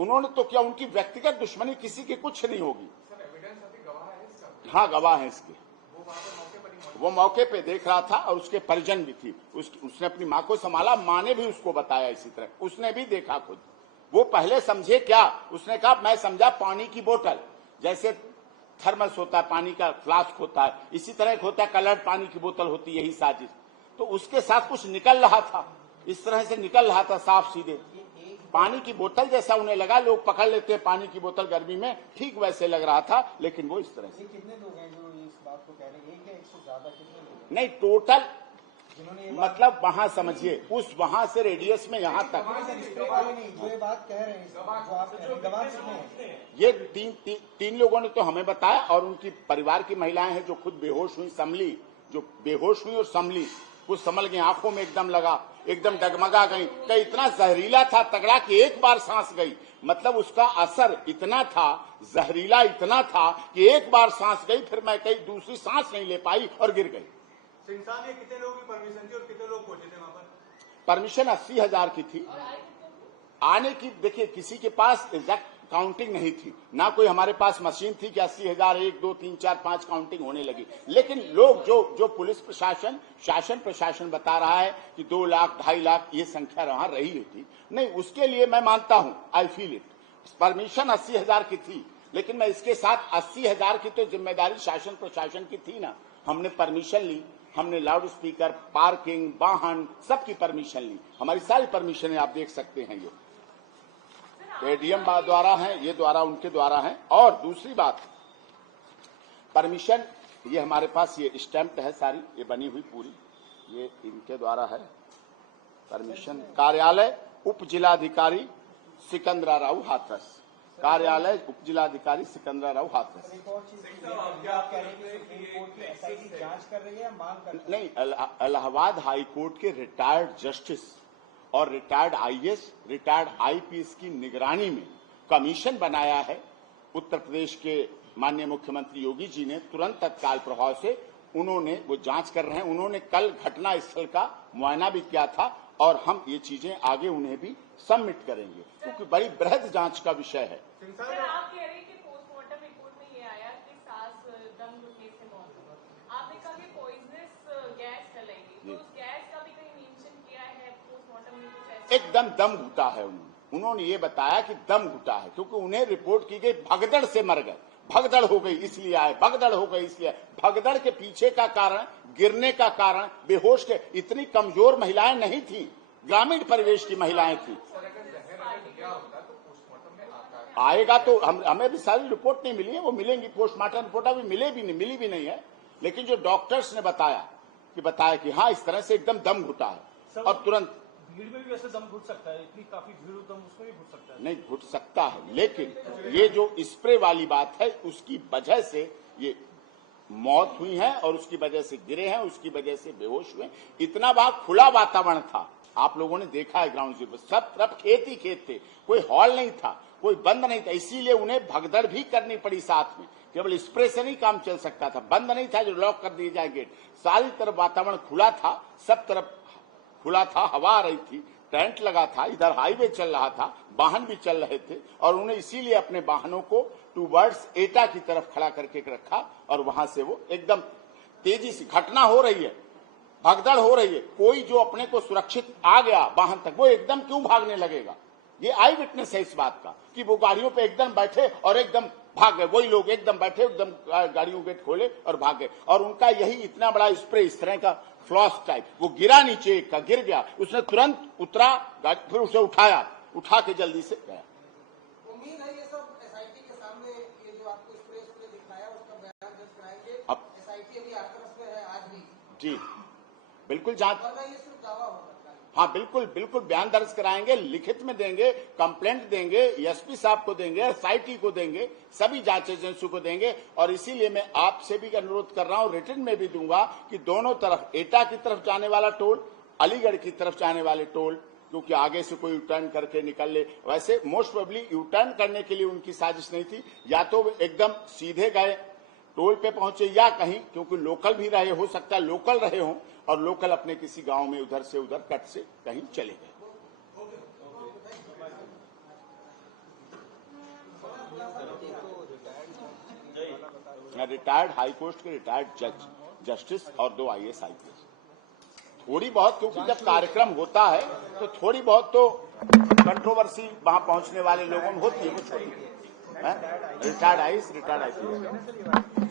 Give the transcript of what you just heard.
उन्होंने तो क्या, उनकी व्यक्तिगत दुश्मनी किसी की कुछ नहीं होगी। हाँ, गवाह है इसके। वो मौके पे देख रहा था और उसके परिजन भी थी। उसने अपनी माँ को संभाला, माँ ने भी उसको बताया इसी तरह, उसने भी देखा खुद। वो पहले समझे क्या, उसने कहा मैं समझा पानी की बोतल, जैसे थर्मस होता है, पानी का फ्लास्क होता है, इसी तरह एक होता है कलर्ड पानी की बोतल होती है, यही साजिश। तो उसके साथ कुछ निकल रहा था, इस तरह से निकल रहा था साफ सीधे, पानी की बोतल जैसा उन्हें लगा। लोग पकड़ लेते हैं पानी की बोतल गर्मी में, ठीक वैसे लग रहा था, लेकिन वो इस तरह से। कितने लोग हैं जो इस बात को कह रहे हैं, एक या एक से ज्यादा, कितने लोग? नहीं, टोटल मतलब वहां समझिए, उस वहां से रेडियस में यहाँ तक जो ये बात कह रहे हैं, जो आप कह रहे हैं, गवाह कितने हैं? ये तीन लोगों ने तो हमें बताया, और उनकी परिवार की महिलाएं हैं जो खुद बेहोश हुई, संभली, जो बेहोश हुई और संभली, कुछ संभल गई, आंखों में एकदम लगा, एकदम डगमगा गई। कई इतना जहरीला था तगड़ा कि एक बार सांस गई, मतलब उसका असर इतना था, जहरीला इतना था कि एक बार सांस गई, फिर मैं कहीं दूसरी सांस नहीं ले पाई और गिर गई। कितने लोगों की परमिशन थी और कितने लोग पहुंचे थे वहां पर? परमिशन 80,000 की थी आने की। देखिए, किसी के पास एग्जैक्ट काउंटिंग नहीं थी, ना कोई हमारे पास मशीन थी कि 80,000 1 2 3 4 5 काउंटिंग होने लगी। लेकिन लोग जो पुलिस प्रशासन, शासन प्रशासन बता रहा है कि 2 लाख 2.5 लाख ये संख्या वहां रही थी, नहीं, उसके लिए मैं मानता हूं, आई फील इट। परमिशन 80,000 की थी, लेकिन मैं इसके साथ 80,000 की तो जिम्मेदारी शासन प्रशासन की थी ना। हमने परमिशन ली, हमने लाउड स्पीकर, पार्किंग, वाहन, सबकी परमिशन ली, हमारी सारी परमिशन आप देख सकते हैं। ये एडीएम द्वारा है, ये द्वारा उनके द्वारा है। और दूसरी बात, परमिशन ये हमारे पास ये स्टैम्प है सारी, ये बनी हुई पूरी, ये इनके द्वारा है परमिशन। कार्यालय उप जिलाधिकारी सिकंदराराव हाथरस, कार्यालय उप जिलाधिकारी सिकंदराराव हाथरस। नहीं, इलाहाबाद हाई कोर्ट के रिटायर्ड जस्टिस और रिटायर्ड आईएएस, रिटायर्ड आईपीएस की निगरानी में कमीशन बनाया है उत्तर प्रदेश के माननीय मुख्यमंत्री योगी जी ने, तुरंत तत्काल प्रभाव से उन्होंने वो जांच कर रहे हैं। उन्होंने कल घटना स्थल का मुआयना भी किया था और हम ये चीजें आगे उन्हें भी सबमिट करेंगे, क्योंकि बड़ी बृहद जांच का विषय है। सर, आप कह रहे हैं कि पोस्टमार्टम रिपोर्ट में ये आया कि सास दम घुटने से मौत हुई, आपने कहा कि पॉइजनस गैस चलेगी, तो उस गैस का भी कहीं मेंशन किया है पोस्टमार्टम में? कुछ एकदम दम घुटा है उन्होंने ये बताया कि दम घुटा है, क्योंकि उन्हें रिपोर्ट की गई भगदड़ से मर गए, भगदड़ हो गई इसलिए आए, भगदड़ हो गई इसलिए। भगदड़ के पीछे का कारण, गिरने का कारण, बेहोश के, इतनी कमजोर महिलाएं नहीं थी, ग्रामीण परिवेश की महिलाएं थी। आएगा तो हमें भी सारी रिपोर्ट नहीं मिली है, वो मिलेंगी, पोस्टमार्टम रिपोर्ट अभी मिली भी नहीं है, लेकिन जो डॉक्टर्स ने बताया कि हाँ इस तरह से एकदम दम घुटा है। और तुरंत भीड़ में भी वैसे दम घुट सकता है, इतनी काफी भीड़ दम उसमें भी घुट सकता है। नहीं घुट सकता है, लेकिन ये जो स्प्रे वाली बात है उसकी वजह से ये मौत हुई है और उसकी वजह से गिरे हैं, उसकी वजह से बेहोश हुए। इतना वहां खुला वातावरण था, आप लोगों ने देखा है ग्राउंड जीरो, सब तरफ खेत ही खेत थे, कोई हॉल नहीं था, कोई बंद नहीं था, इसीलिए उन्हें भगदड़ भी करनी पड़ी साथ में। केवल स्प्रे से नहीं काम चल सकता था, बंद नहीं था जो लॉक कर दिए जाए गेट, सारी तरफ वातावरण खुला था, सब तरफ खुला था, हवा आ रही थी, टेंट लगा था, इधर हाईवे चल रहा था, वाहन भी चल रहे थे, और उन्हें इसीलिए अपने वाहनों को टूवर्ड्स एटा की तरफ खड़ा करके रखा और वहां से वो एकदम तेजी से, घटना हो रही है, भगदड़ हो रही है, कोई जो अपने को सुरक्षित आ गया वाहन तक, वो एकदम क्यों भागने लगेगा? ये आई विटनेस है इस बात का कि वो गाड़ियों पे एकदम बैठे और एकदम भाग गए, वही लोग एकदम बैठे, एकदम गाड़ियों गेट खोले और भाग गए। और उनका यही इतना बड़ा स्प्रे, इस तरह का फ्लॉस टाइप, वो गिरा नीचे का, गिर गया, उसने तुरंत उतरा, फिर उसे उठाया, उठा के जल्दी से गया। उम्मीद है ये सब एसआईटी के सामने, ये जो आपको स्प्रे दिखाया उसका बयान दर्ज कराएंगे। अब एसआईटी अभी हाथरस में है आज भी? जी बिल्कुल, जांच, ये सिर्फ दावा हो सकता है? हाँ बिल्कुल बिल्कुल, बयान दर्ज कराएंगे, लिखित में देंगे, कंप्लेंट देंगे, एसपी साहब को देंगे, एसआईटी को देंगे, सभी जांच एजेंसी को देंगे। और इसीलिए मैं आपसे भी अनुरोध कर रहा हूं, रिटर्न में भी दूंगा कि दोनों तरफ, एटा की तरफ जाने वाला टोल, अलीगढ़ की तरफ जाने वाले टोल, क्योंकि आगे से कोई यूटर्न करके निकल ले, वैसे मोस्ट प्रोबेबली यूटर्न करने के लिए उनकी साजिश नहीं थी, या तो एकदम सीधे गए टोल पे पहुंचे या कहीं, क्योंकि लोकल भी रहे, हो सकता है लोकल रहे हों और लोकल अपने किसी गांव में उधर से उधर कट से कहीं चले गए। रिटायर्ड हाई कोर्ट के रिटायर्ड जज, जस्टिस और 2 IAS IPS। थोड़ी बहुत, क्योंकि जब कार्यक्रम होता है तो थोड़ी बहुत तो कंट्रोवर्सी वहां पहुंचने वाले लोगों में होती है, वो छोटी है। Retired IAS, retired IPS।